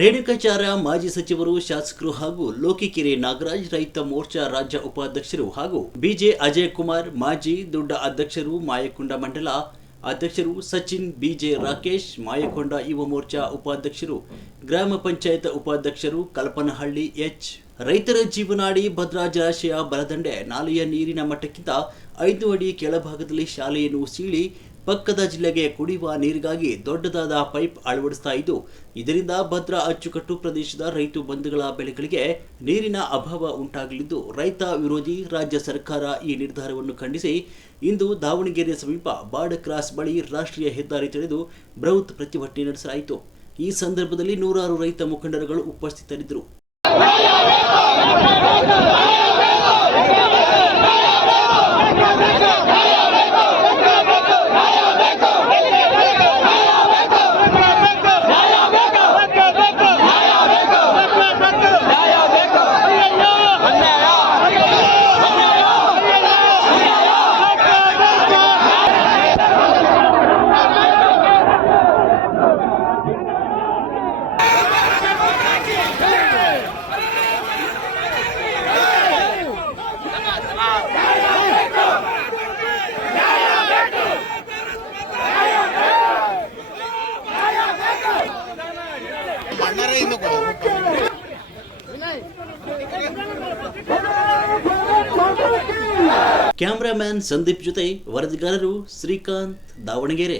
ರೇಣುಕಾಚಾರ್ಯ ಮಾಜಿ ಸಚಿವರು, ಶಾಸಕರು ಹಾಗೂ ಲೋಕಿಕೆರೆ ನಾಗರಾಜ್ ರೈತ ಮೋರ್ಚಾ ರಾಜ್ಯ ಉಪಾಧ್ಯಕ್ಷರು ಹಾಗೂ ಬಿಜೆ ಅಜಯ್ ಕುಮಾರ್ ಮಾಜಿ ದೊಡ್ಡ ಅಧ್ಯಕ್ಷರು, ಮಾಯಕೊಂಡ ಮಂಡಲ ಅಧ್ಯಕ್ಷರು ಸಚಿನ್, ಬಿಜೆ ರಾಕೇಶ್ ಮಾಯಕೊಂಡ ಯುವ ಮೋರ್ಚಾ ಉಪಾಧ್ಯಕ್ಷರು, ಗ್ರಾಮ ಪಂಚಾಯತ್ ಉಪಾಧ್ಯಕ್ಷರು ಕಲ್ಪನಹಳ್ಳಿ ಎಚ್, ರೈತರ ಜೀವನಾಡಿ ಭದ್ರಾ ಜಲಾಶಯ ಬಲದಂಡೆ ನಾಲೆಯ ನೀರಿನ ಮಟ್ಟಕ್ಕಿಂತ 5 ಅಡಿ ಕೆಳಭಾಗದಲ್ಲಿ ಶಾಲೆಯನ್ನು ಸೀಳಿ ಪಕ್ಕದ ಜಿಲ್ಲೆಗೆ ಕುಡಿಯುವ ನೀರಿಗಾಗಿ ದೊಡ್ಡದಾದ ಪೈಪ್ ಅಳವಡಿಸ್ತಾ ಇದ್ದು, ಇದರಿಂದ ಭದ್ರಾ ಅಚ್ಚುಕಟ್ಟು ಪ್ರದೇಶದ ರೈತ ಬಂಧುಗಳ ಬೆಳೆಗಳಿಗೆ ನೀರಿನ ಅಭಾವ ಉಂಟಾಗಲಿದ್ದು, ರೈತ ವಿರೋಧಿ ರಾಜ್ಯ ಸರ್ಕಾರ ಈ ನಿರ್ಧಾರವನ್ನು ಖಂಡಿಸಿ ಇಂದು ದಾವಣಗೆರೆ ಸಮೀಪ ಬಾರ್ಡ್ ಕ್ರಾಸ್ ಬಳಿ ರಾಷ್ಟ್ರೀಯ ಹೆದ್ದಾರಿ ತಡೆದು ಬೃಹತ್ ಪ್ರತಿಭಟನೆ ನಡೆಸಲಾಯಿತು. ಈ ಸಂದರ್ಭದಲ್ಲಿ ನೂರಾರು ರೈತ ಮುಖಂಡರುಗಳು ಉಪಸ್ಥಿತರಿದ್ದರು. ಕ್ಯಾಮರಾಮ್ಯಾನ್ ಸಂದೀಪ್ ಜೊತೆ ವರದಿಗಾರರು ಶ್ರೀಕಾಂತ್, ದಾವಣಗೆರೆ.